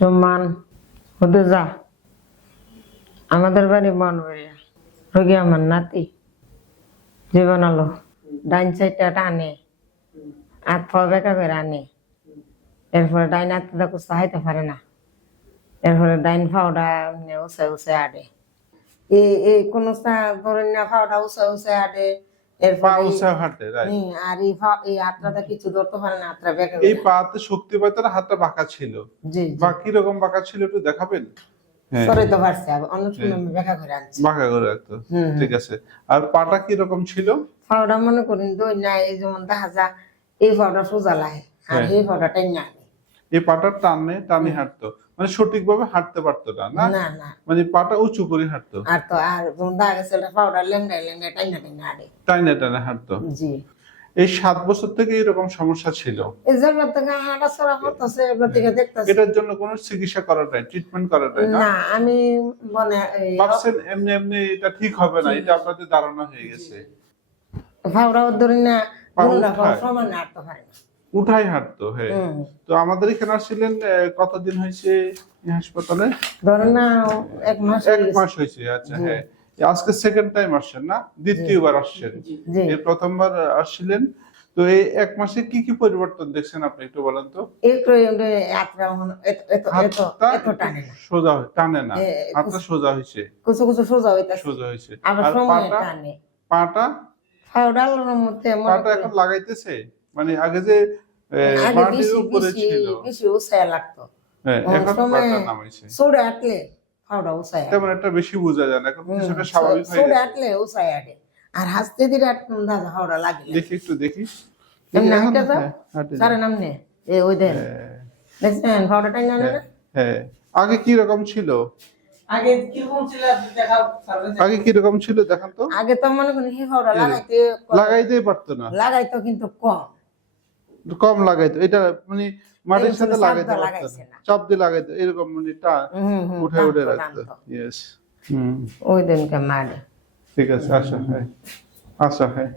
সম্মান হতে আমাদের বাড়ি বনবাড়িয়া রোগী আমার নাতি। জীবন আলো ডাইন সাইডটা টানে। হাত পা বেকা করে আনে। এরপরে ডাইন হাতে দেখো চাইতে পারে না। এরপরে ডাইন ফাওটা উসে উসে আডে এই এই কোন ধরেন না ফাওটা উসে উসে? হুম, আর এই হাতটা কিছু ধরতে পারে না হাতটা বেকা এই পাতে শক্তি পাইতো না হাতটা বাঁকা ছিল। জি বা বাঁকা ছিল একটু দেখাবেন? হ্যাঁ। সরাইতে পারছে অন্য সময় আমি করে আনছি। বাঁকা করে রাখতো। হুম, হুম। ঠিক আছে। আর পাটা কীরকম ছিল? ফাওটা মনে করেন দই না এই যেমন দেখা যা এই ফাওটা সোজা লাগে আর হ্যাঁ। এই ফাওটা টেঙ্গা এই পাটা টানে টানে হাঁটতো। মানে সঠিকভাবে হাঁটতে পারতো না না? মানে পাটা উঁচু করে হাঁটতো। আর তো আর দেখা গেছে ফাওটা লেঙ্গায় লেঙ্গায় টেঙ্গা টেঙ্গা আড়ে টাইনে টানে হাঁটতো। জি। এই সাত বছর থেকে এরকম সমস্যা ছিল? হাঁটা দেখতেছে। এটার জন্য কোনো চিকিৎসা করাটাই ট্রিটমেন্ট করাটাই না? না আমি মানে ভাবছেন এমনি এমনি এটা ঠিক হবে না এটা আপনাদের ধারণা হয়ে গেছে। ফাওটা ধরে না। সমান হাঁটতে পারে না। উঠাই হাঁটতো হ্যাঁ তো আমাদের এখানে আসছিলেন কতদিন হয়েছে হাসপাতালে? না এক মাস এক মাস হয়েছে আচ্ছা হ্যাঁ আজকে সেকেন্ড টাইম আসছেন না? দ্বিতীয়বার আসছেন। প্রথমবার আসছিলেন। তো এই এক মাসে কি কি পরিবর্তন দেখছেন আপনি একটু বলেন তো? সোজা টানে না। হাতটা সোজা হয়েছে। কিছু কিছু সোজা হইতাছে। সোজা হয়েছে। আর পাটা? পাটা? পাটা এখন লাগাইতেছে? মানে আগে যে আগে মাটির উপরে ছিল। বেশি উসায় লাগতো। হ্যাঁ এখন সময় নামাইছে সোডা আটলে ফাউডা উসায় তেমন একটা বেশি বোঝা যায় না এখন কিছুটা স্বাভাবিক হয়ে সোডা আটলে উসায় আটে। আর হাসতে দিলে আটকুন দাদা ফাউডা লাগে দেখি একটু দেখি। এমনি হাঁটে যাও। হ্যাঁ, হাঁটে যাও। সারে নামনে এ ওই দেন। হ্যাঁ, দেখছেন ফাউডা টাইনা না? হ্যাঁ, হ্যাঁ। আগে কি রকম ছিল? আগে কীরকম ছিল দেখাও আগে কি রকম ছিল দেখান তো। আগে তো মনে করেন হি ফাউডা লাগাইতে লাগাইতেই পারতো না। লাগাইতো কিন্তু কম। কম লাগাইতো। এটা মানে মাটির সাথে লাগাইতে। চাপ দিয়ে লাগাইতো এরকম মানে টা উঠে উঠে রাখতো। Yes hmm. ওই দিনকে মারে। ঠিক আছে আচ্ছা হ্যাঁ। আচ্ছা হ্যাঁ।